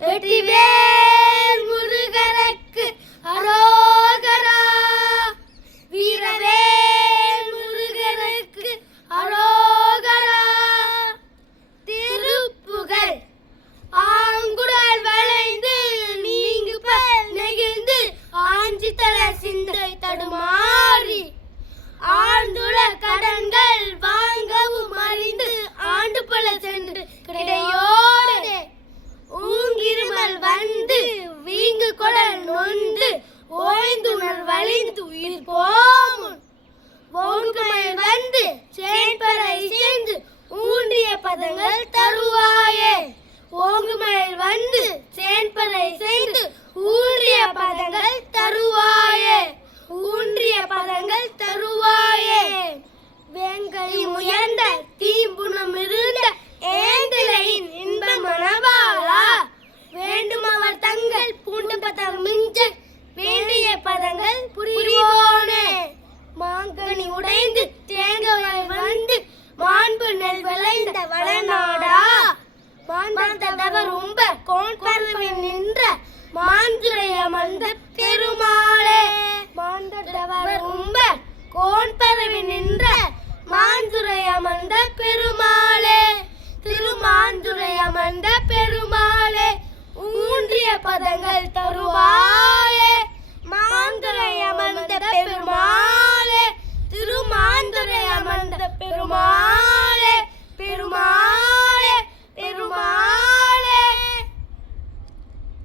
வெற்றிவேல் முருகனுக்கு அரோகரா. வீரவேல் முருகனுக்கு அரோகரா. திருப்புகழ் ஆங்குடல் வளைந்து நீங்கு நெகிழ்ந்து ஆஞ்சி தல சிந்தை தடுமாறி ஆண்டுல கடன்கள் வாங்கவும் அறிந்து ஆண்டு பல சென்று கிடையோடு ஊங்கிருமல் வந்து வீங்கு கொடல் நொந்து ஓய்ந்துணர் வலிந்து உயிர் போமுன் ஓங்குமயில் வந்து சேன்பரை சேர்ந்து ஊன்றிய பதங்கள் தருவாயே. ஓங்குமயில் வந்து சேன்பரை சேர்ந்து ஊன்றிய பதங்கள் தருவாயே. ஊன்றிய பதங்கள் தருவாயே. வேங்கை முயன்ற தீம்புணம் இருந்த ஏந்திலையின் இன்ப மனவாளா. வேண்டும் அவர் தங்கள் பூண்டு பதம் மிஞ்ச வேண்டிய பதங்கள் புரிவோனே. மாங்கனி உடைந்து தேங்காய் வந்து மாண்பு நெல் விளைந்த வளநாடா. மாண்பவர் உம்ப கோன் பறவையில் நின்ற மாந்துரை அமர்ந்த பெருமாளே. மாண்டவர் உம்ப கோன் பறவையில் நின்ற மாந்துரை அமர்ந்த பெருமாளே. திருமாந்துரை அமர்ந்த பெருமாளே. ஊன்றிய பதங்கள் தருவார்.